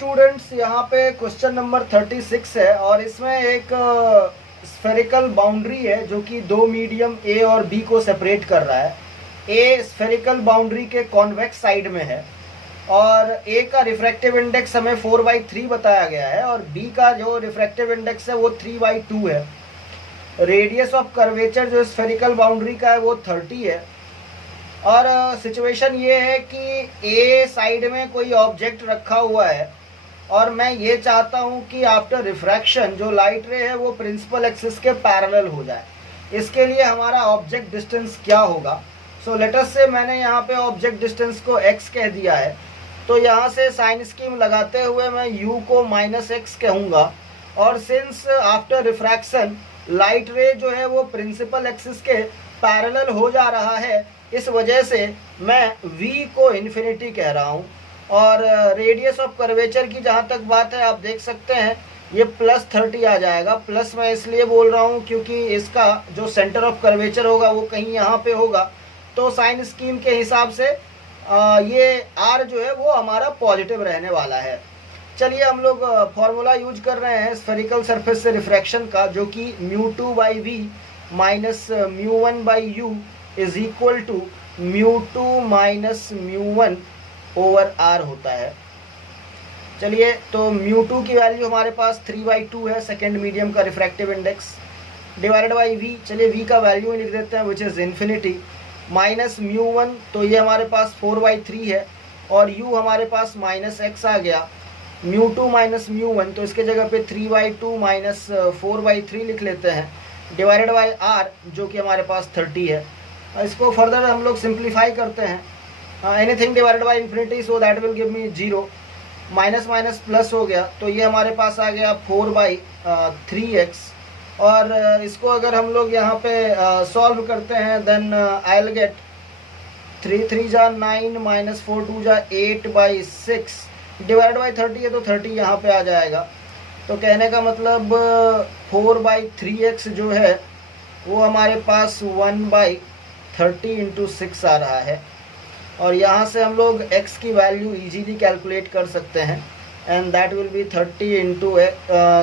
Students, यहाँ पे question number 36 है और इसमें एक स्फेरिकल बाउंड्री है जो कि दो मीडियम ए और बी को सेपरेट कर रहा है। ए स्फेरिकल बाउंड्री के कॉन्वेक्स साइड में है और ए का रिफ्रैक्टिव इंडेक्स हमें 4/3 बताया गया है और बी का जो रिफ्रैक्टिव इंडेक्स है वो 3/2 है। रेडियस ऑफ कर्वेचर जो स्फेरिकल बाउंड्री का है वो 30 है और सिचुएशन ये है कि ए साइड में कोई ऑब्जेक्ट रखा हुआ है और मैं ये चाहता हूँ कि आफ्टर रिफ्रैक्शन जो लाइट रे है वो प्रिंसिपल एक्सिस के पैरेलल हो जाए। इसके लिए हमारा ऑब्जेक्ट डिस्टेंस क्या होगा? सो लेट अस से मैंने यहाँ पे ऑब्जेक्ट डिस्टेंस को x कह दिया है, तो यहाँ से साइन स्कीम लगाते हुए मैं u को -x कहूँगा और सिंस आफ्टर रिफ्रैक्शन लाइट रे जो है वो प्रिंसिपल एक्सिस के पैरेलल हो जा रहा है, इस वजह से मैं v को इन्फिनिटी कह रहा हूँ। और रेडियस ऑफ कर्वेचर की जहाँ तक बात है, आप देख सकते हैं ये +30 आ जाएगा। प्लस मैं इसलिए बोल रहा हूँ क्योंकि इसका जो सेंटर ऑफ कर्वेचर होगा वो कहीं यहाँ पे होगा, तो साइन स्कीम के हिसाब से ये r जो है वो हमारा पॉजिटिव रहने वाला है। चलिए हम लोग फॉर्मूला यूज कर रहे हैं स्फेरिकल सरफेस से रिफ्रैक्शन का, जो कि μ2/v minus μ1/u is equal to μ2 minus μ1 over r होता है। चलिए, तो μ2 की वैल्यू हमारे पास 3/2 है, सेकेंड मीडियम का refractive index, divided by v। चलिए v का वैल्यू लिख देते हैं विच इज़ इन्फिनिटी, माइनस μ1 तो ये हमारे पास 4/3 है और u हमारे पास -x आ गया। μ2 माइनस μ1 तो इसके जगह पे 3/2 माइनस 4/3 लिख लेते हैं, डिवाइडेड बाई r जो कि हमारे पास 30 है। इसको फर्दर हम लोग सिंप्लीफाई करते हैं, anything divided by infinity, so that will give me 0, minus minus plus हो गया तो ये हमारे पास आ गया 4/3x। और इसको अगर हम लोग यहाँ पे सॉल्व करते हैं देन आई विल गेट 3 3 जा 9 माइनस 4 2 जा 8/6 डिवाइड बाई 30 है तो 30 यहाँ पे आ जाएगा। तो कहने का मतलब 4/3x जो है वो हमारे पास 1/30 इंटू 6 आ रहा है और यहाँ से हम लोग x की वैल्यू इजीली कैलकुलेट कर सकते हैं and that will B 30 into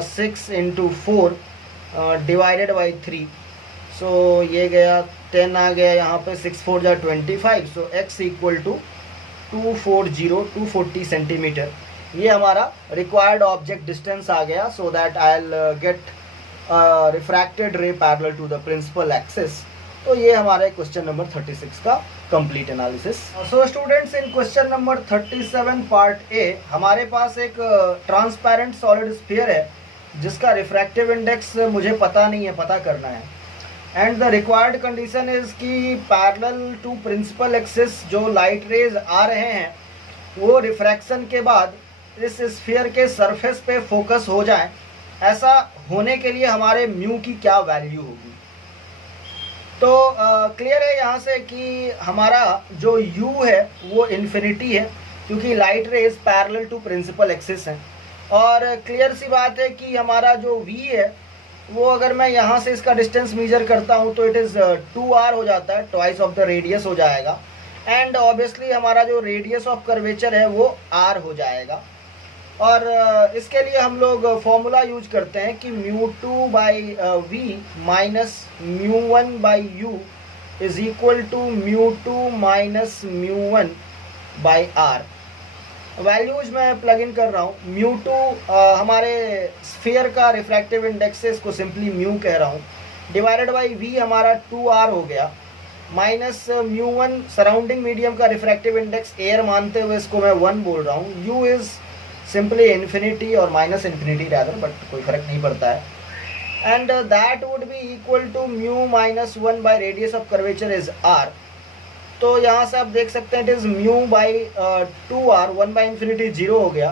6 into 4 divided by 3। सो ये गया 10 आ गया यहाँ पे, 6 4 जा 25, so x equal to 240 centimetre. ये हमारा रिक्वायर्ड ऑब्जेक्ट डिस्टेंस आ गया, so that I will get refracted ray parallel to the principal axis. तो ये हमारे क्वेश्चन नंबर 36 का complete analysis. So students, in question number 37 part A हमारे पास एक ट्रांसपेरेंट सॉलिड स्फीयर है जिसका रिफ्रैक्टिव इंडेक्स मुझे पता नहीं है, पता करना है। And the required condition is कि पैरेलल टू प्रिंसिपल एक्सिस जो लाइट रेज आ रहे हैं वो रिफ्रैक्शन के बाद इस स्फीयर के सरफेस पे फोकस हो जाए। ऐसा होने के लिए हमारे म्यू की क्या वैल्यू होगी? तो क्लियर है यहाँ से कि हमारा जो u है वो इन्फिनिटी है क्योंकि light rays parallel to principal axis है। और क्लियर सी बात है कि हमारा जो v है वो अगर मैं यहाँ से इसका डिस्टेंस मेजर करता हूँ तो इट इज़ 2r हो जाता है, ट्वाइस ऑफ द रेडियस हो जाएगा। एंड ऑब्वियसली हमारा जो रेडियस ऑफ कर्वेचर है वो r हो जाएगा। और इसके लिए हम लोग फॉर्मूला यूज करते हैं कि μ2/v minus μ1/u is equal to μ2 minus μ1/r। Values मैं प्लग इन कर रहा हूँ। μ2 हमारे स्फीयर का रिफ्रैक्टिव इंडेक्स है, इसको सिंपली म्यू कह रहा हूँ, डिवाइडेड बाई v हमारा 2r हो गया, माइनस μ1 सराउंडिंग मीडियम का रिफ्रैक्टिव इंडेक्स एयर मानते हुए इसको मैं 1 बोल रहा हूँ। u इज सिंपली इन्फिनिटी और माइनस इन्फिनिटी रैदर, बट कोई फर्क नहीं पड़ता है। And that would be equal to μ minus 1 by radius of curvature is r। तो यहाँ से आप देख सकते हैं इट इज μ/2r, 1/इन्फिनिटी 0 हो गया,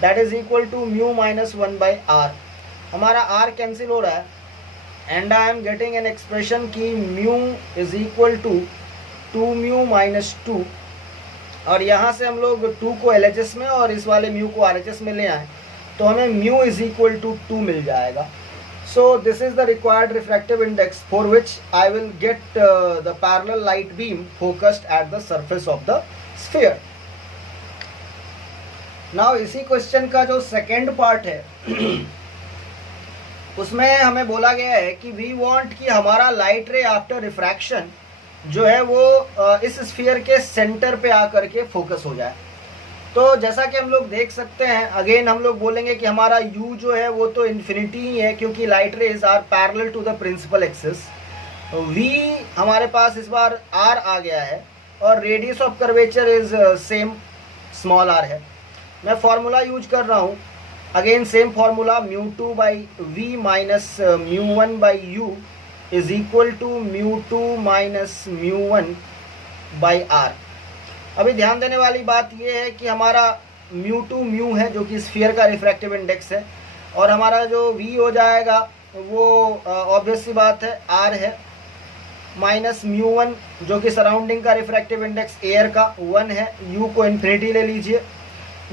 that is equal to μ minus 1/r। हमारा r कैंसिल हो रहा है and I am getting an expression की μ इज इक्वल टू 2μ माइनस 2। और यहाँ से हम लोग 2 को LHS में और इस वाले म्यू को RHS में ले आए तो हमें म्यू इज इक्वल टू 2 मिल जाएगा। So this is the required refractive index for which I will get the parallel light beam focused at the surface of the sphere. Now इसी क्वेश्चन का जो सेकेंड पार्ट है उसमें हमें बोला गया है कि वी वांट कि हमारा लाइट रे आफ्टर रिफ्रैक्शन जो है वो इस स्फीयर के सेंटर पे आकर के फोकस हो जाए। तो जैसा कि हम लोग देख सकते हैं, अगेन हम लोग बोलेंगे कि हमारा u जो है वो तो इन्फिनिटी ही है, क्योंकि light rays are parallel to the principal axis. v हमारे पास इस बार r आ गया है और radius of curvature is same small r है। मैं फॉर्मूला यूज कर रहा हूँ, again same formula, μ2 by v minus μ1 by u is equal to μ2 minus μ1 by r। अभी ध्यान देने वाली बात यह है कि हमारा μ2 म्यू है जो कि स्फीयर का रिफ्रैक्टिव इंडेक्स है, और हमारा जो v हो जाएगा वो ऑब्वियस सी बात है r है, माइनस μ1 जो कि सराउंडिंग का रिफ्रैक्टिव इंडेक्स एयर का 1 है, u को इन्फिनिटी ले लीजिए,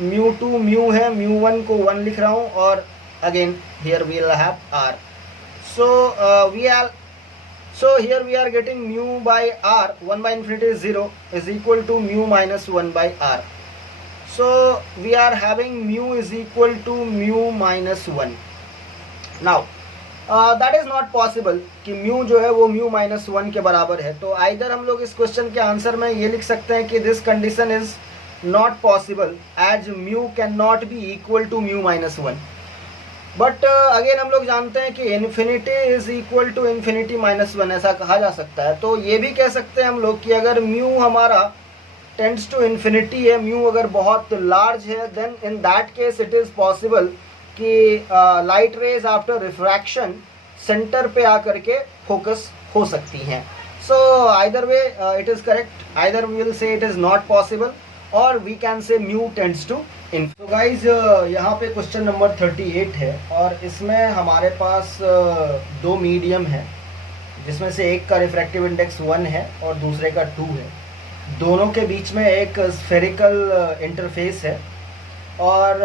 μ2 म्यू है, μ1 को 1 लिख रहा हूँ, और again here we will have r। So here we are getting mu by r, 1 by infinity is 0, is equal to mu minus 1 by r. So we are having mu is equal to mu minus 1. Now that is not possible कि mu जो है वो mu minus 1 के बराबर है। तो either हम लोग इस क्वेश्चन के आंसर में ये लिख सकते हैं कि this condition is not possible as mu can not be equal to mu minus 1। But again हम लोग जानते हैं कि infinity is equal to infinity minus 1, ऐसा कहा जा सकता है। तो ये भी कह सकते हैं हम लोग कि अगर म्यू हमारा टेंड्स टू इन्फिनिटी है, म्यू अगर बहुत लार्ज है, then in that case it is possible कि light rays after refraction centre पे आकर के फोकस हो सकती हैं। So either way it is correct, either we will say it is not possible और we can say mu tends to in. तो guys यहाँ पे क्वेश्चन नंबर 38 है और इसमें हमारे पास दो मीडियम है, जिसमें से एक का रिफ्रैक्टिव इंडेक्स 1 है और दूसरे का 2 है। दोनों के बीच में एक स्फेरिकल इंटरफेस है और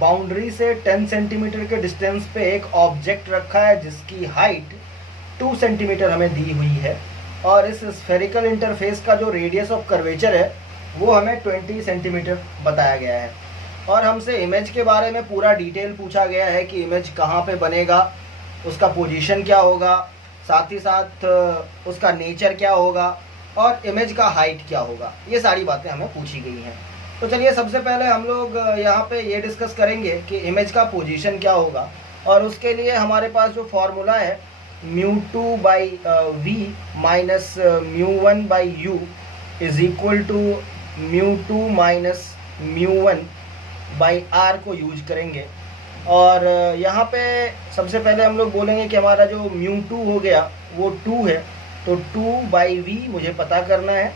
बाउंड्री से 10 सेंटीमीटर के डिस्टेंस पे एक ऑब्जेक्ट रखा है जिसकी हाइट 2 सेंटीमीटर हमें दी हुई है, और इस स्फेरिकल इंटरफेस का जो रेडियस ऑफ कर्वेचर है वो हमें 20 सेंटीमीटर बताया गया है। और हमसे इमेज के बारे में पूरा डिटेल पूछा गया है कि इमेज कहाँ पे बनेगा, उसका पोजीशन क्या होगा, साथ ही साथ उसका नेचर क्या होगा और इमेज का हाइट क्या होगा, ये सारी बातें हमें पूछी गई हैं। तो चलिए सबसे पहले हम लोग यहाँ पे ये डिस्कस करेंगे कि इमेज का पोजीशन क्या होगा, और उसके लिए हमारे पास जो फॉर्मूला है μ2 by v minus μ1 by u is equal to μ2 minus μ1 by r को यूज करेंगे। और यहाँ पे सबसे पहले हम लोग बोलेंगे कि हमारा जो μ2 हो गया वो 2 है, तो 2 बाई v मुझे पता करना है,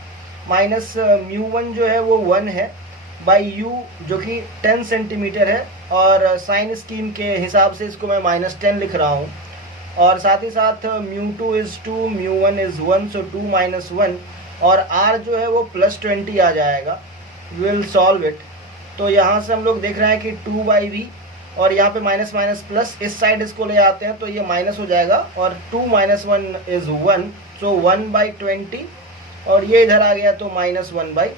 माइनस μ1 जो है वो 1 है, बाई u जो कि 10 सेंटीमीटर है, और साइन स्कीम के हिसाब से इसको मैं -10 लिख रहा हूँ, और साथ ही साथ μ2 इज़ 2, μ1 इज़ 1, सो 2 माइनस 1, और r जो है वो +20 आ जाएगा। Will solve it. तो यहाँ से हम लोग देख रहे हैं कि 2 बाई वी, और यहाँ पे माइनस माइनस प्लस, इस साइड इसको ले आते हैं तो ये माइनस हो जाएगा, और 2 माइनस 1 इज़ 1, सो 1 बाई 20, और ये इधर आ गया तो -1 बाई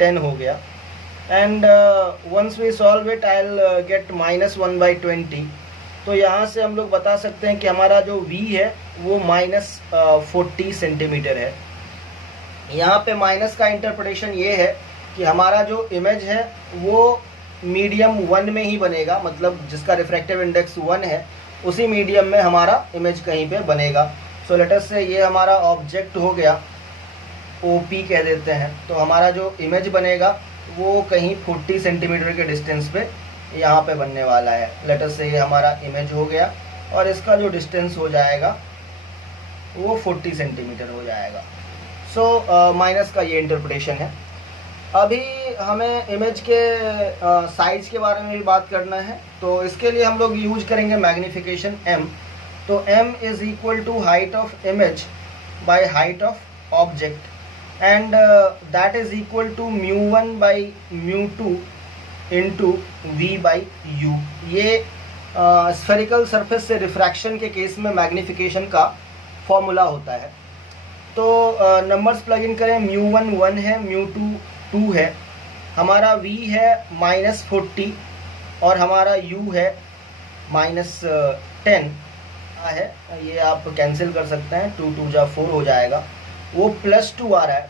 10 हो गया। And once we solve it I will get -1 by 20। तो यहाँ से हम लोग बता सकते हैं कि हमारा जो v है वो -40 सेंटीमीटर है। यहाँ पे माइनस का इंटरप्रिटेशन ये है कि हमारा जो इमेज है वो मीडियम 1 में ही बनेगा, मतलब जिसका रिफ्रैक्टिव इंडेक्स 1 है उसी मीडियम में हमारा इमेज कहीं पे बनेगा। सो लेट अस से ये हमारा ऑब्जेक्ट हो गया, OP कह देते हैं। तो हमारा जो इमेज बनेगा वो कहीं 40 सेंटीमीटर के डिस्टेंस पे यहाँ पे बनने वाला है। लेट अस से ये हमारा इमेज हो गया और इसका जो डिस्टेंस हो जाएगा वो 40 सेंटीमीटर हो जाएगा। सो माइनस का ये इंटरप्रिटेशन है। अभी हमें इमेज के साइज के बारे में भी बात करना है, तो इसके लिए हम लोग यूज करेंगे मैग्नीफिकेशन m। तो m is equal to height of image by height of object, and that is equal to μ1 by μ2 into v by u। ये स्फेरिकल सरफेस से रिफ्रैक्शन के केस में मैग्नीफिकेशन का फॉर्मूला होता है। तो नंबर्स प्लग इन करें, μ1 1 है, μ2 2 है, हमारा v है -40 और हमारा u है -10 है, ये आप कैंसिल कर सकते हैं, 2 2 जा 4 हो जाएगा, वो +2 आ रहा है।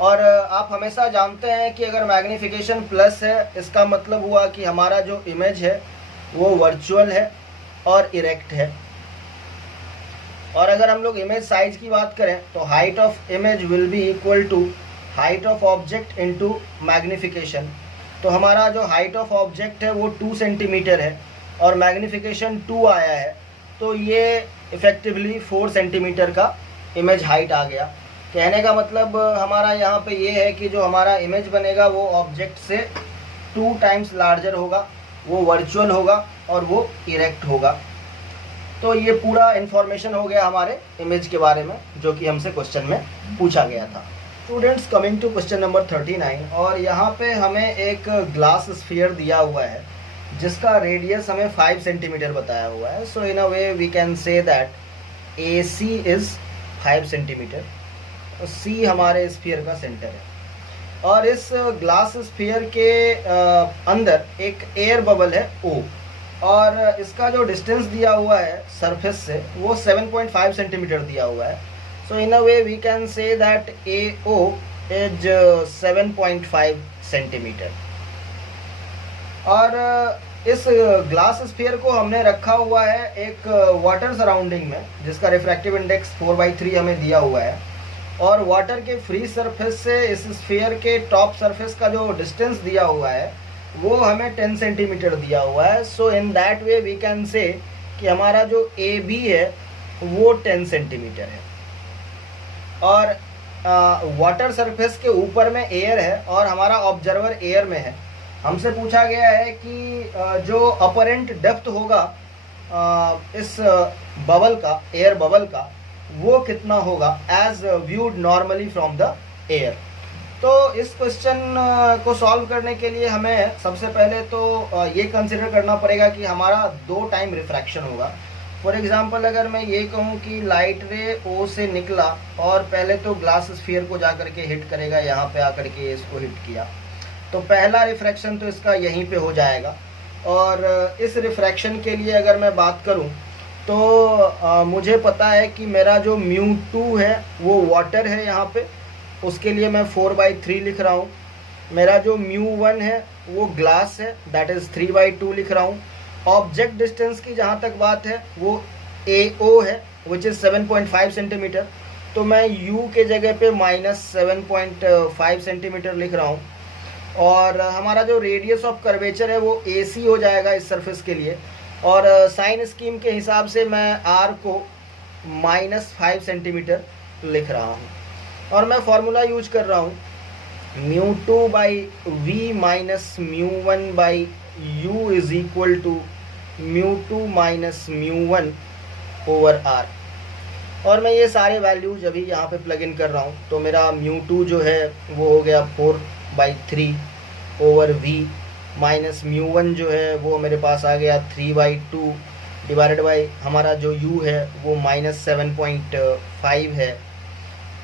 और आप हमेशा जानते हैं कि अगर मैग्नीफिकेशन प्लस है इसका मतलब हुआ कि हमारा जो इमेज है वो वर्चुअल है और इरेक्ट है। और अगर हम लोग इमेज साइज की बात करें तो height of image will be equal to height of object into magnification. तो हमारा जो हाइट ऑफ ऑब्जेक्ट है वो 2 सेंटीमीटर है और मैग्नीफिकेशन 2 आया है, तो ये इफेक्टिवली 4 सेंटीमीटर का इमेज हाइट आ गया। कहने का मतलब हमारा यहाँ पे ये है कि जो हमारा इमेज बनेगा वो ऑब्जेक्ट से 2 टाइम्स लार्जर होगा, वो वर्चुअल होगा और वो इरेक्ट होगा। तो ये पूरा इन्फॉर्मेशन हो गया हमारे इमेज के बारे में जो कि हमसे क्वेश्चन में पूछा गया था। Students, coming to question number 39, और यहाँ पे हमें एक ग्लास स्फीयर दिया हुआ है जिसका रेडियस हमें 5 सेंटीमीटर बताया हुआ है। So in a way we can say that AC is 5 centimetre, C हमारे स्फीयर का सेंटर है। और इस ग्लास स्फीयर के अंदर एक एयर बबल है O, और इसका जो डिस्टेंस दिया हुआ है सरफेस से वो 7.5 सेंटीमीटर दिया हुआ है। So in a way we can say that AO is 7.5 centimetre. और इस ग्लास स्फीयर को हमने रखा हुआ है एक वाटर सराउंडिंग में जिसका रिफ्रैक्टिव इंडेक्स 4/3 हमें दिया हुआ है, और वाटर के फ्री सरफेस से इस स्फीयर के टॉप सरफेस का जो डिस्टेंस दिया हुआ है वो हमें 10 सेंटीमीटर दिया हुआ है। So in that way we can say कि हमारा जो AB है वो 10 सेंटीमीटर है। और वाटर सरफेस के ऊपर में एयर है और हमारा ऑब्जर्वर एयर में है। हमसे पूछा गया है कि जो अपरेंट डेप्थ होगा इस बबल का, एयर बबल का, वो कितना होगा as viewed normally from the air. तो इस क्वेश्चन को सॉल्व करने के लिए हमें सबसे पहले तो ये कंसिडर करना पड़ेगा कि हमारा 2 टाइम रिफ्रैक्शन होगा। फॉर एग्जांपल अगर मैं ये कहूँ कि लाइट रे O से निकला और पहले तो ग्लास स्फीयर को जा करके हिट करेगा, यहाँ पे आकर के इसको हिट किया, तो पहला रिफ्रैक्शन तो इसका यहीं पे हो जाएगा। और इस रिफ्रैक्शन के लिए अगर मैं बात करूँ तो मुझे पता है कि मेरा जो μ2 है वो वाटर है, यहाँ पे उसके लिए मैं 4/3 लिख रहा हूँ। मेरा जो μ1 है वो ग्लास है, दैट इज़ 3/2 लिख रहा हूँ। ऑब्जेक्ट डिस्टेंस की जहाँ तक बात है वो AO है विच इज़ 7.5 सेंटीमीटर, तो मैं U के जगह पे -7.5 सेंटीमीटर लिख रहा हूँ। और हमारा जो रेडियस ऑफ कर्वेचर है वो AC हो जाएगा इस सरफेस के लिए, और साइन स्कीम के हिसाब से मैं R को -5 सेंटीमीटर लिख रहा हूँ। और मैं फॉर्मूला यूज कर रहा हूँ μ2/v -μ1/u is equal to μ2 -μ1/r। और मैं ये सारे वैल्यूज अभी यहाँ पे प्लग इन कर रहा हूँ। तो मेरा μ2 जो है वो हो गया 4/3/v, माइनस μ1 जो है वो मेरे पास आ गया 3/2 डिवाइडेड बाई हमारा जो u है वो -7.5 है,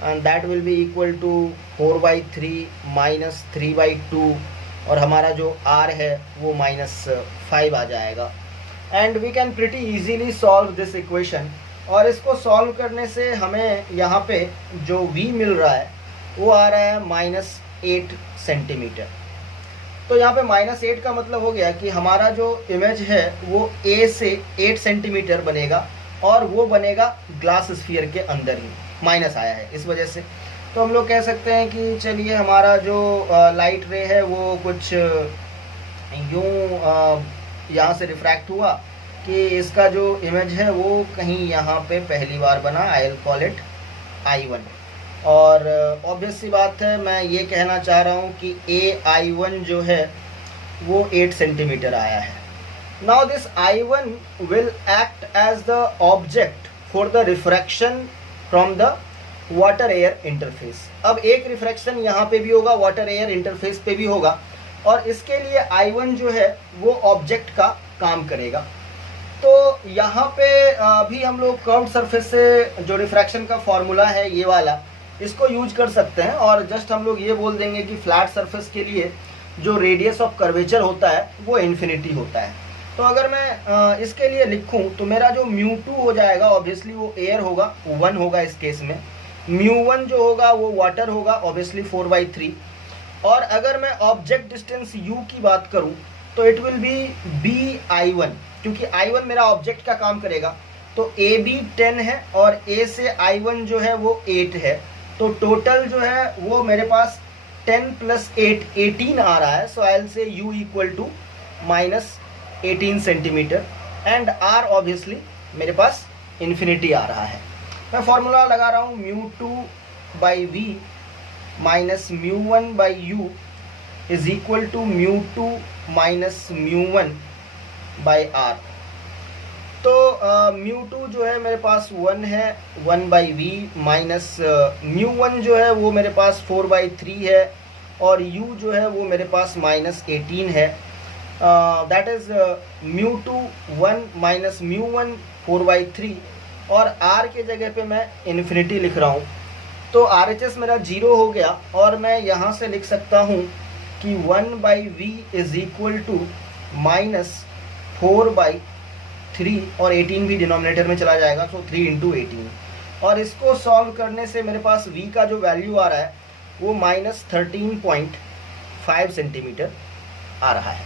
and that will be equal to 4/3 -3/2, और हमारा जो r है वो -5 आ जाएगा। And we can pretty easily solve this equation. और इसको सॉल्व करने से हमें यहाँ पे जो v मिल रहा है वो आ रहा है -8 सेंटीमीटर। तो यहाँ पे -8 का मतलब हो गया कि हमारा जो इमेज है वो A से 8 सेंटीमीटर बनेगा, और वो बनेगा ग्लास स्फीयर के अंदर ही। माइनस आया है इस वजह से। तो हम लोग कह सकते हैं कि चलिए हमारा जो लाइट रे है वो कुछ यूँ यहाँ से रिफ्रैक्ट हुआ कि इसका जो इमेज है वो कहीं यहाँ पे पहली बार बना। I will call it I1। और ऑब्वियस सी बात है, मैं ये कहना चाह रहा हूँ कि AI1 जो है वो 8 सेंटीमीटर आया है। Now this I1 will act as the object for the refraction from the water air interface. अब एक रिफ्रैक्शन यहाँ पे भी होगा, वाटर एयर इंटरफेस पे भी होगा, और इसके लिए I1 जो है वो ऑब्जेक्ट का काम करेगा। तो यहाँ पे अभी हम लोग कर्व्ड सरफेस से जो रिफ्रैक्शन का फॉर्मूला है ये वाला, इसको यूज कर सकते हैं। और जस्ट हम लोग ये बोल देंगे कि फ्लैट सरफेस के लिए जो रेडियस ऑफ कर्वेचर होता है वो इन्फिनिटी होता है। तो अगर मैं इसके लिए लिखूं तो मेरा जो μ2 हो जाएगा, ऑब्वियसली वो एयर होगा, 1 होगा इस केस में। μ1 जो होगा वो वाटर होगा, ऑब्वियसली 4/3। और अगर मैं ऑब्जेक्ट डिस्टेंस u की बात करूं तो इट विल बी bi1, क्योंकि i1 मेरा ऑब्जेक्ट का काम करेगा। तो ab 10 है और a से i1 जो है वो 8 है, तो टोटल जो है वो मेरे पास 10 + 8 18 आ रहा है। So I will say u = -18 centimetre and r obviously मेरे पास इन्फिनिटी आ रहा है। मैं फॉर्मूला लगा रहा हूँ μ2/v - μ1/u = μ2 - μ1/r। तो μ2 जो है मेरे पास 1 है, 1/v माइनस μ1 जो है वो मेरे पास 4/3 है और u जो है वो मेरे पास -18 है। दैट इज μ2 1 - μ1 4/3 और r के जगह पे मैं इन्फिनिटी लिख रहा हूँ। तो RHS मेरा 0 हो गया और मैं यहाँ से लिख सकता हूँ कि 1/v = -4/3 और 18 भी डिनोमिनेटर में चला जाएगा, तो 3 × 18। और इसको सॉल्व करने से मेरे पास v का जो वैल्यू आ रहा है वो -13.5 सेंटीमीटर आ रहा है।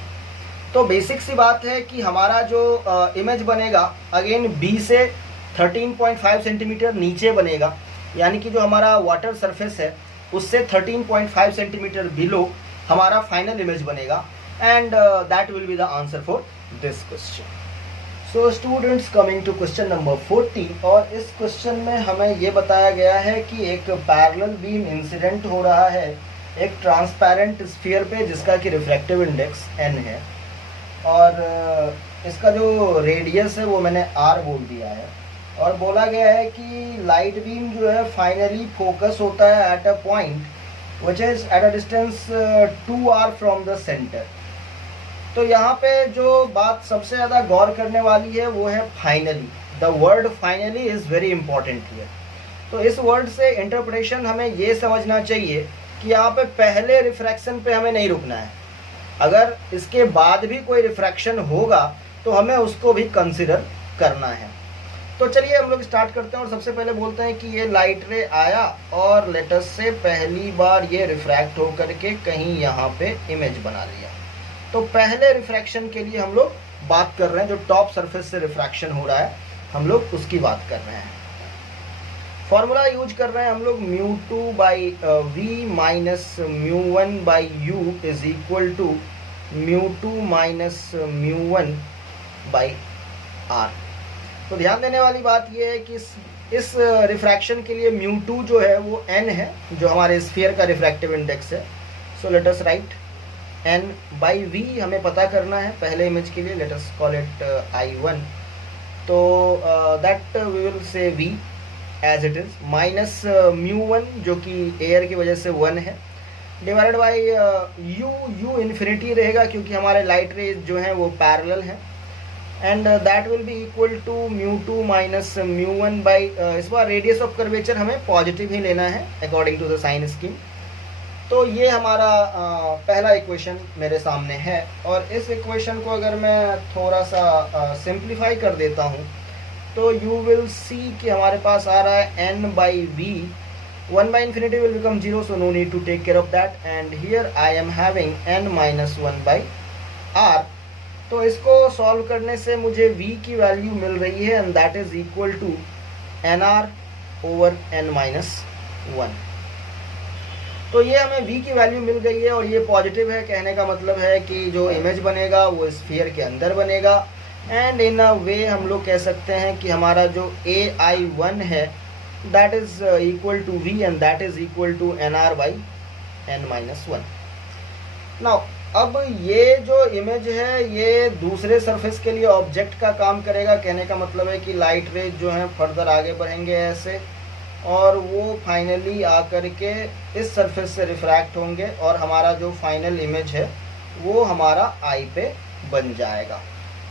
तो बेसिक सी बात है कि हमारा जो इमेज बनेगा अगेन b से 13.5 सेंटीमीटर नीचे बनेगा, यानी कि जो हमारा वाटर सरफेस है उससे 13.5 सेंटीमीटर बिलो हमारा फाइनल इमेज बनेगा and that will be the answer for this question. So students, coming to question number 40, और इस क्वेश्चन में हमें ये बताया गया है कि एक पैरेलल बीम इंसिडेंट हो रहा है एक ट्रांसपेरेंट स्फीयर पे जिसका कि रिफ्रैक्टिव इंडेक्स n है और इसका जो रेडियस है वो मैंने r बोल दिया है और बोला गया है कि लाइट बीम जो है फाइनली फोकस होता है at a point which is at a distance 2r from the centre. तो यहाँ पे जो बात सबसे ज़्यादा गौर करने वाली है वो है finally. The word finally is very important here. तो इस वर्ड से इंटरप्रिटेशन हमें ये समझना चाहिए कि यहाँ पे पहले रिफ्रैक्शन पे हमें नहीं रुकना है, अगर इसके बाद भी कोई रिफ्रैक्शन होगा तो हमें उसको भी कंसिडर करना है। तो चलिए हम लोग स्टार्ट करते हैं और सबसे पहले बोलते हैं कि ये लाइट रे आया और लेटस से पहली बार ये रिफ्रैक्ट होकर के कहीं यहाँ पे इमेज बना लिया। तो पहले रिफ्रैक्शन के लिए हम लोग बात कर रहे हैं, जो टॉप सरफेस से रिफ्रैक्शन हो रहा है हम लोग उसकी बात कर रहे हैं। फॉर्मूला यूज कर रहे हैं हम लोग μ2/v - μ1/u = μ2 - μ1/r। तो ध्यान देने वाली बात यह है कि इस रिफ्रैक्शन के लिए μ2 जो है वो n है, जो हमारे स्फीयर का रिफ्रैक्टिव इंडेक्स है। So let us right n/v हमें पता करना है पहले इमेज के लिए, let us call it i1। तो that we will say v as it is minus μ1 जो कि एयर की वजह से 1 है, डिवाइडेड बाई u इन्फिनिटी रहेगा क्योंकि हमारे लाइट रेज जो हैं वो पैरेलल हैं and that will be equal to μ2 - μ1 by इस बार रेडियस ऑफ कर्वेचर हमें पॉजिटिव ही लेना है according to the sign scheme. तो ये हमारा पहला इक्वेशन मेरे सामने है और इस इक्वेशन को अगर मैं थोड़ा सा सिंप्लीफाई कर देता हूँ तो यू विल सी कि हमारे पास आ रहा है n/v, 1/infinity will become 0, so no need to take care of that, and here I am having n - 1/r। तो इसको सॉल्व करने से मुझे v की वैल्यू मिल रही है and that is equal to nr/n-1। तो ये हमें v की वैल्यू मिल गई है और ये पॉजिटिव है, कहने का मतलब है कि जो इमेज बनेगा वो स्फीयर के अंदर बनेगा एंड इन अ वे हम लोग कह सकते हैं कि हमारा जो ai1 है that is equal to v and that is equal to nr/n-1। Now अब ये जो इमेज है ये दूसरे सरफेस के लिए ऑब्जेक्ट का काम करेगा, कहने का मतलब है कि लाइट रेज जो हैं फर्दर आगे बढ़ेंगे ऐसे और वो फाइनली आकर के इस सरफेस से रिफ्रैक्ट होंगे और हमारा जो फाइनल इमेज है वो हमारा आई पे बन जाएगा।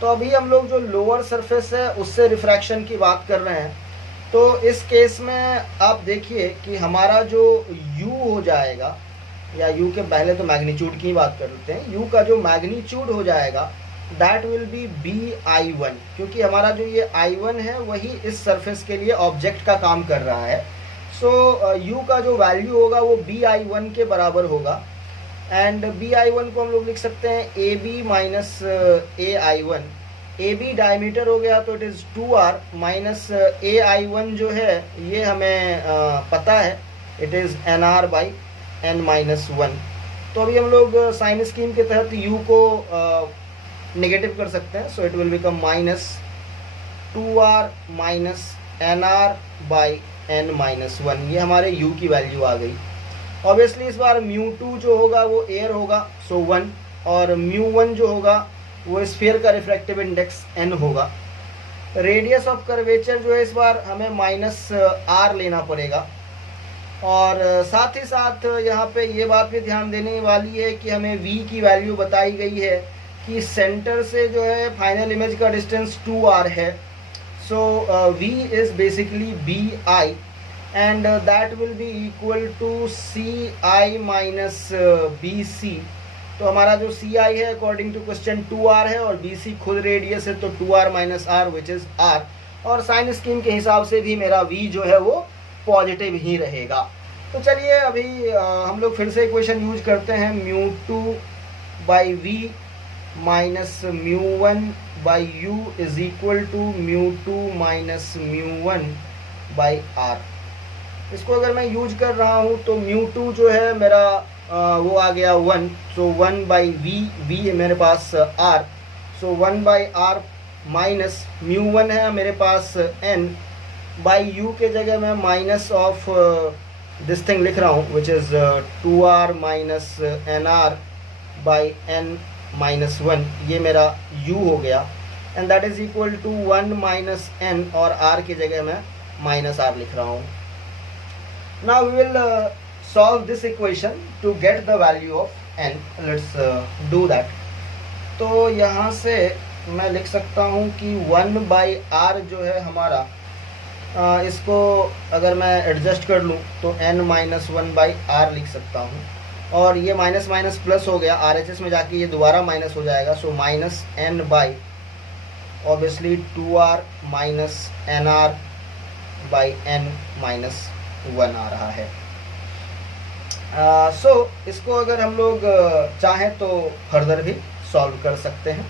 तो अभी हम लोग जो लोअर सरफेस है उससे रिफ्रैक्शन की बात कर रहे हैं। तो इस केस में आप देखिए कि हमारा जो u हो जाएगा या u के पहले तो मैग्नीट्यूड की बात कर लेते हैं। u का जो मैग्नीट्यूड हो जाएगा दैट विल बी bi1, क्योंकि हमारा जो ये i1 है वही इस सरफेस के लिए ऑब्जेक्ट का काम कर रहा है। सो u का जो वैल्यू होगा वो bi1 के बराबर होगा। एंड bi1 को हम लोग लिख सकते हैं ab minus ai1। ab diameter हो गया तो it is 2r minus ai1 जो है ये हमें पता है, it is nr by n minus 1। तो अभी हम लोग साइन स्कीम के तहत u को नेगेटिव कर सकते हैं। So it will become minus 2r minus nr by n minus 1। ये हमारे u की वैल्यू आ गई। ऑब्वियसली इस बार μ2 जो होगा वो एयर होगा, सो 1, और μ1 जो होगा वो स्फीयर का रिफ्रैक्टिव इंडेक्स n होगा। रेडियस ऑफ कर्वेचर जो है इस बार हमें माइनस r लेना पड़ेगा। और साथ ही साथ यहाँ पे ये बात भी ध्यान देने वाली है कि हमें v की वैल्यू बताई गई है कि सेंटर से जो है फाइनल इमेज का डिस्टेंस 2r है। So v is basically bi and that will be equal to ci minus bc। तो हमारा जो ci है अकॉर्डिंग टू क्वेश्चन 2r है और bc खुद रेडियस है तो 2r minus r which is r। और साइन स्कीम के हिसाब से भी मेरा v जो है वो पॉजिटिव ही रहेगा। तो चलिए अभी हम लोग फिर से इक्वेशन यूज करते हैं, μ2 by v minus μ1 by u is equal to μ2 minus μ1 by r। इसको अगर मैं यूज कर रहा हूँ तो μ2 जो है मेरा वो आ गया 1, सो 1 बाई वी है मेरे पास r, so 1 by r minus μ1 है मेरे पास n बाई u के जगह मैं माइनस ऑफ दिस थिंग लिख रहा हूँ which is 2r minus nr by n minus 1। ये मेरा u हो गया and that is equal to 1 minus n और r की जगह मैं माइनस r लिख रहा हूँ। Now we will solve this equation to get the value of n। Let's do that. तो यहाँ से मैं लिख सकता हूँ कि 1 बाई r जो है हमारा इसको अगर मैं एडजस्ट कर लूँ तो n माइनस 1 बाई r लिख सकता हूँ। और ये माइनस माइनस प्लस हो गया, RHS में जाके ये दोबारा माइनस हो जाएगा। So minus n by obviously 2r minus nr by n minus 1 आ रहा है। सो इसको अगर हम लोग चाहें तो फर्दर भी सॉल्व कर सकते हैं।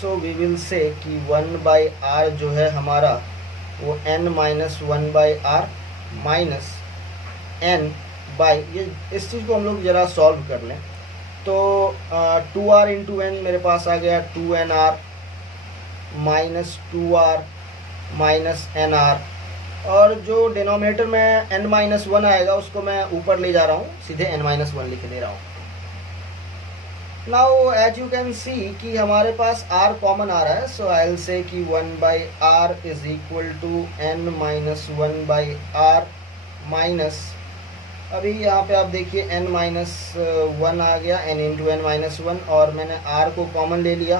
सो वी विल से कि 1 बाई r जो है हमारा वो n minus 1 by r minus n by, ये इस चीज़ को हम लोग ज़रा सॉल्व कर लें तो 2r इंटू n मेरे पास आ गया 2nr minus 2r minus nr, और जो डिनोमिनेटर में n माइनस 1 आएगा उसको मैं ऊपर ले जा रहा हूँ, सीधे n माइनस 1 लिख दे रहा हूँ। Now as you can see कि हमारे पास r कॉमन आ रहा है। सो आई विल से कि 1 by r is equal to n minus 1 by r minus, अभी यहाँ पे आप देखिए n माइनस 1 आ गया, n इंटू n माइनस 1, और मैंने r को कॉमन ले लिया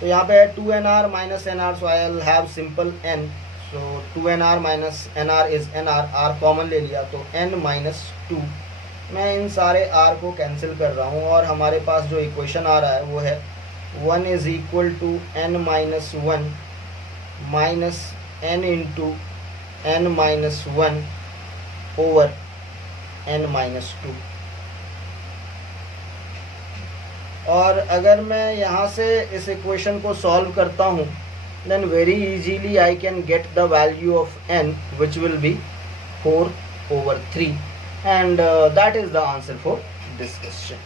तो यहाँ पे है 2nr minus nr। So I will have simple n, so 2nr minus nr is nr, r common ले लिया तो n माइनस 2। मैं इन सारे r को कैंसिल कर रहा हूँ और हमारे पास जो इक्वेशन आ रहा है वो है 1 is equal to n minus 1 minus n into n minus 1 over n minus 2। और अगर मैं यहाँ से इस इक्वेशन को सॉल्व करता हूँ then very easily I can get the value of n which will be 4 over 3 and that is the answer for this question.